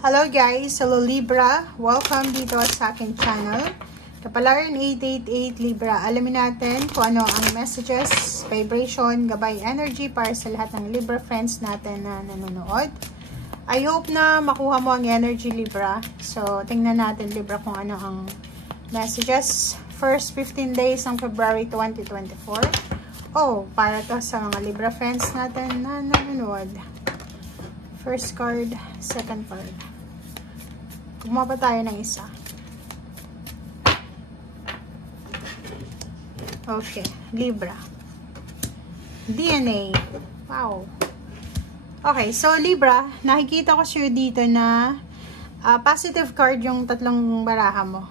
Hello guys! Hello Libra! Welcome dito sa aking channel. Kapalaran 888 Libra. Alamin natin kung ano ang messages, vibration, gabay, energy para sa lahat ng Libra friends natin na nanonood. I hope na makuha mo ang energy Libra. So, tingnan natin Libra kung ano ang messages. First 15 days ng February 2024. Oh, para to sa mga Libra friends natin na nanonood. First card, second card. Kumuha pa tayo ng isa. Okay, Libra. DNA. Wow. Okay, so Libra, nakikita ko sa'yo dito na positive card yung tatlong baraha mo.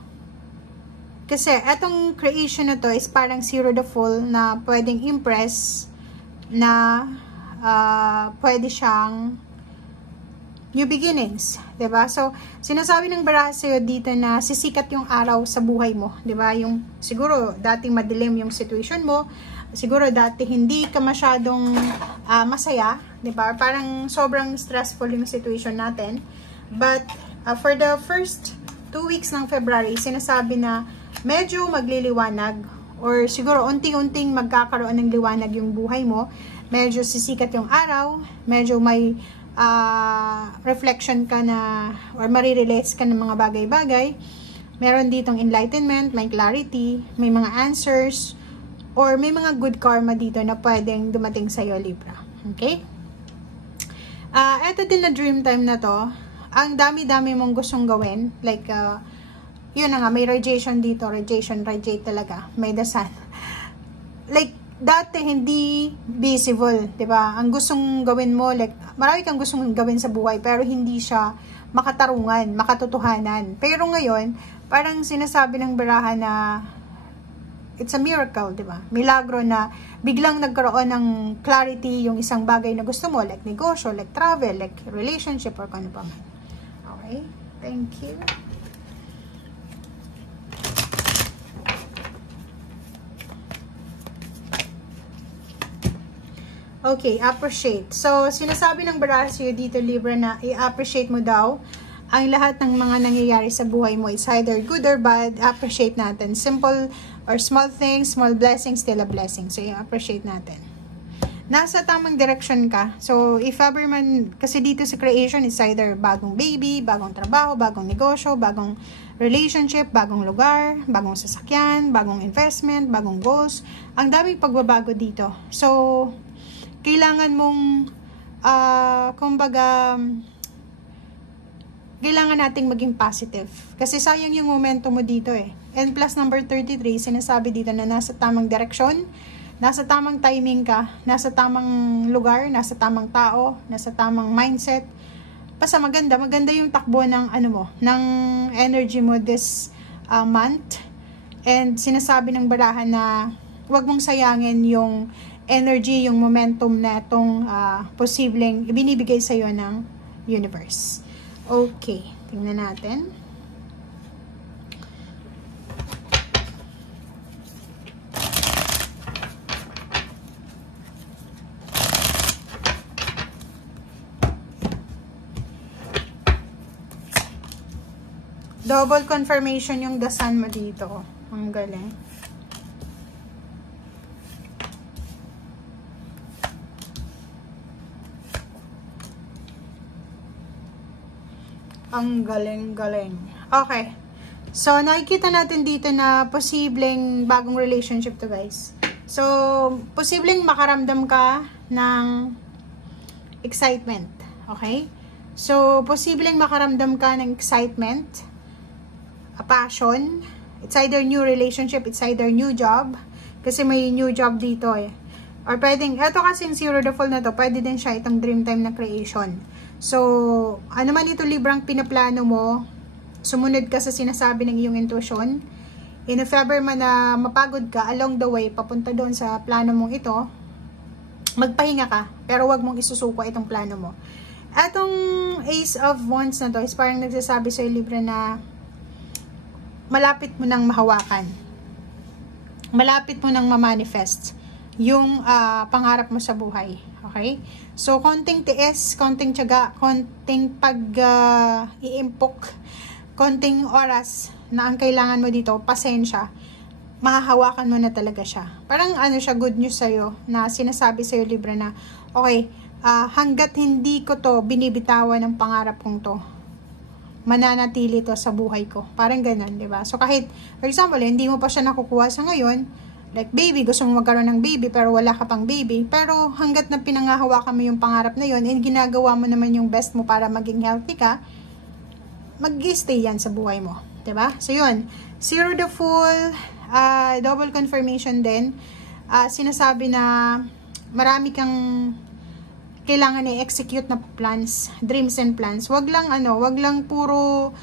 Kasi etong creation na to is parang zero the full na pwedeng impress na pwede siyang new beginnings, 'di ba? So, sinasabi ng baraha sa'yo dito na sisikat yung araw sa buhay mo, 'di ba? Yung siguro dating madilim yung situation mo, siguro dati hindi ka masyadong masaya, 'di ba? Parang sobrang stressful yung situation natin. But for the first 2 weeks ng February, sinasabi na medyo magliliwanag or siguro unting-unting magkakaroon ng liwanag yung buhay mo. Medyo sisikat yung araw, medyo may reflection ka na or marirelates ka ng mga bagay-bagay. Meron ditong enlightenment, may clarity, may mga answers, or may mga good karma dito na pwedeng dumating sa'yo, Libra. Okay? Eto din na dream time na to, ang dami-dami mong gustong gawin. Like, yun na nga, may radiation dito, radiate talaga. May the sun. Like, dati hindi visible, 'di ba? Ang gustong gawin mo, like marami kang gustong gawin sa buhay pero hindi siya makatarungan, makatotohanan. Pero ngayon, parang sinasabi ng baraha na it's a miracle, 'di ba? Milagro na biglang nagkaroon ng clarity yung isang bagay na gusto mo, like negosyo, like travel, like relationship or kung ano pa man. Okay? Thank you. Okay, appreciate. So, sinasabi ng baraha sa'yo dito, Libra, na i-appreciate mo daw ang lahat ng mga nangyayari sa buhay mo. It's either good or bad, appreciate natin. Simple or small things, small blessings, still a blessing. So, i-appreciate natin. Nasa tamang direction ka. So, if ever man, kasi dito sa creation, it's either bagong baby, bagong trabaho, bagong negosyo, bagong relationship, bagong lugar, bagong sasakyan, bagong investment, bagong goals. Ang daming pagbabago dito. So, kailangan mong kumbaga kailangan nating maging positive kasi sayang yung momentum mo dito eh. And plus number 33, sinasabi dito na nasa tamang direksyon, nasa tamang timing ka, nasa tamang lugar, nasa tamang tao, nasa tamang mindset. Basta maganda yung takbo ng ano mo, ng energy mo this month. And sinasabi ng baraha na huwag mong sayangin yung energy, yung momentum na itong posibleng ibinibigay sa'yo ng universe. Okay, tingnan natin. Double confirmation yung the sun mo dito. Ang galing. Ang galing-galing. Okay. So, nakikita natin dito na posibleng bagong relationship to, guys. So, posibleng makaramdam ka ng excitement. Okay? So, posibleng makaramdam ka ng excitement, a passion. It's either new relationship, it's either new job. Kasi may new job dito eh. Or pwedeng, eto kasing zero the full na to, pwede din siya itong dream time na creation. So, ano man ito Librang pinaplano mo, sumunod ka sa sinasabi ng iyong intuition. In if ever man na mapagod ka, along the way, papunta doon sa plano mong ito, magpahinga ka, pero wag mong isusuko itong plano mo. Etong Ace of Wands na to is parang nagsasabi sa Libra na malapit mo nang mahawakan. Malapit mo nang ma-manifest yung pangarap mo sa buhay. Okay? So, konting tiis, konting tiyaga, konting iimpok, konting oras na ang kailangan mo dito, pasensya, mahahawakan mo na talaga siya. Parang ano siya, good news sa'yo, na sinasabi sa'yo Libra na, okay, hanggat hindi ko to binibitawan ng pangarap kong to, mananatili to sa buhay ko. Parang ganun, di ba? So, kahit, for example, hindi mo pa siya nakukuha sa ngayon, like baby, gusto mo magkaroon ng baby, pero wala ka pang baby, pero hanggat na pinangahawakan mo yung pangarap na yun, and ginagawa mo naman yung best mo para maging healthy ka, mag-stay yan sa buhay mo. di ba? So, yun. Zero the Fool, double confirmation din. Sinasabi na marami kang kailangan i-execute na plans, dreams and plans. Wag lang puro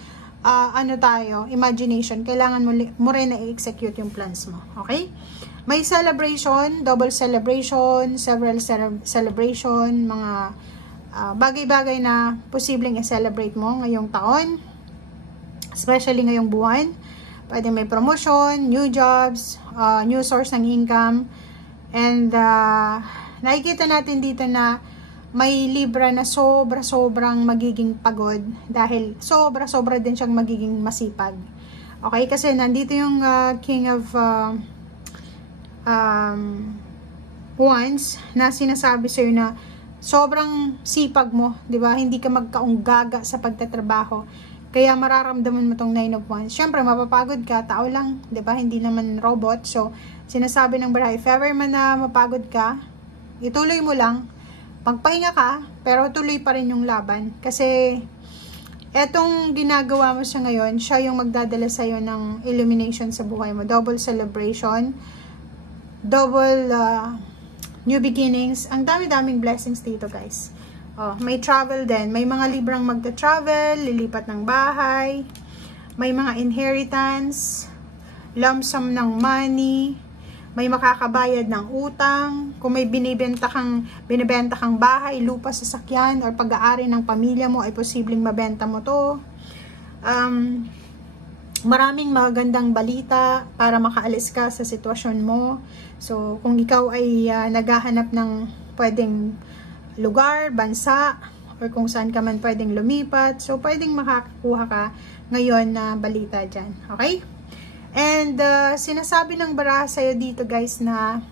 imagination. Kailangan mo rin na i-execute yung plans mo. Okay? May celebration, double celebration, several celebration, mga bagay-bagay na posibleng i-celebrate mo ngayong taon. Especially ngayong buwan. Pwede may promotion, new jobs, new source ng income. And nakikita natin dito na may Libra na sobra-sobrang magiging pagod dahil sobra-sobra din siyang magiging masipag. Okay? Kasi nandito yung King of Wands na sinasabi sa'yo na sobrang sipag mo, di ba? Hindi ka magkaunggaga sa pagtatrabaho. Kaya mararamdaman mo tong 9 of Wands. Siyempre, mapapagod ka, tao lang, di ba? Hindi naman robot. So, sinasabi ng Baraha, if ever man na mapagod ka, ituloy mo lang. Pagpahinga ka, pero tuloy pa rin yung laban. Kasi, etong ginagawa mo siya ngayon, siya yung magdadala sa'yo ng illumination sa buhay mo. Double celebration, double new beginnings. Ang dami-daming blessings dito, guys. May travel din. May mga Librang magta-travel, lilipat ng bahay, may mga inheritance, lump sum ng money, may makakabayad ng utang, kung may binibenta kang bahay, lupa, sasakyan, or pag-aari ng pamilya mo, ay posibleng mabenta mo to. Maraming magagandang balita para makaalis ka sa sitwasyon mo. So, kung ikaw ay naghahanap ng pwedeng lugar, bansa, or kung saan ka man pwedeng lumipat, so pwedeng makakakuha ka ngayon na balita dyan. Okay? And sinasabi ng Baraha sa'yo dito, guys, na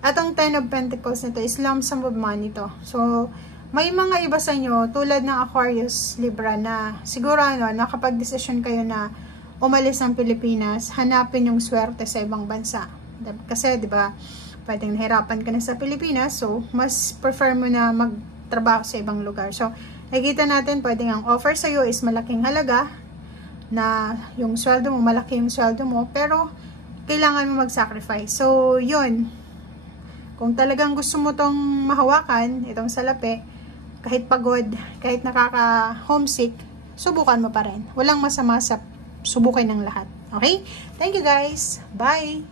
atong 10 of Pentacles na to is lump sum of money to. So, may mga iba sa inyo, tulad ng Aquarius, Libra, na siguro nakapag-desisyon kayo na umalis ng Pilipinas, hanapin yung swerte sa ibang bansa. Kasi, di ba, pwedeng nahirapan ka na sa Pilipinas, so, mas prefer mo na magtrabaho sa ibang lugar. So, nakikita natin, pwedeng ang offer sa'yo is malaking halaga, na yung sweldo mo, malaki yung sweldo mo, pero kailangan mo mag-sacrifice. So, yun. Kung talagang gusto mo tong mahawakan, itong salapi, kahit pagod, kahit nakaka-homesick, subukan mo pa rin. Walang masama sa subukan ng lahat. Okay? Thank you, guys. Bye!